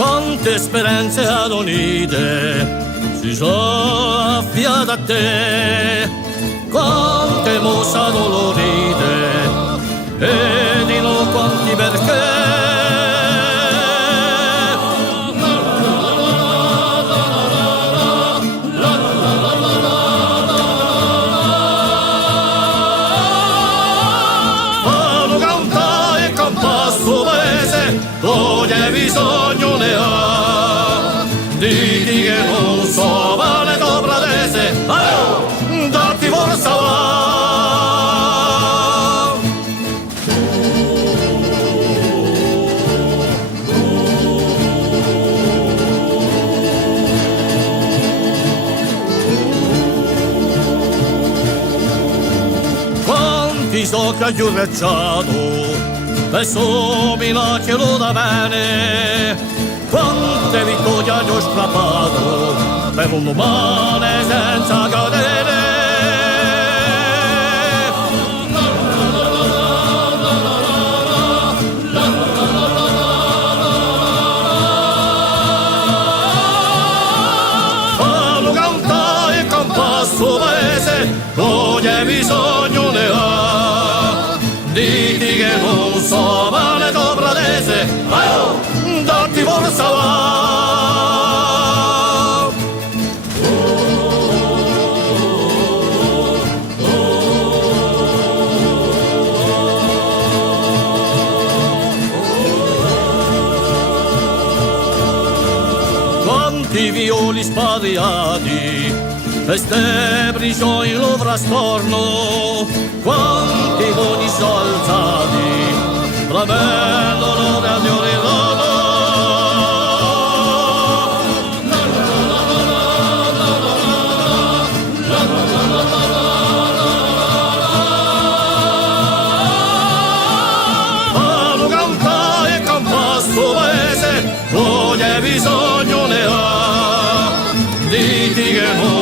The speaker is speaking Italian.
quante esperienze adonite si sono affiate a te, quante mossa dolorite e di no quanti perché. Ogni bisogno ne ha, diti che non so vale dopradese, datti forza va. Quanti so che ho reggiato verso Minacchio da bene, quante vittorie ho strappato per un umane senza catene. Fallo cantare e campasso paese, ogni bisogno ne ha, diti che non so male dopradese, datti forza va. Quanti violi spariati e ste prigioni lo frastorno, quanti voli sono alzati bramando l'ora di orilono. Fallo cantare e campare sto paese, ogni bisogno ne ha, diti che non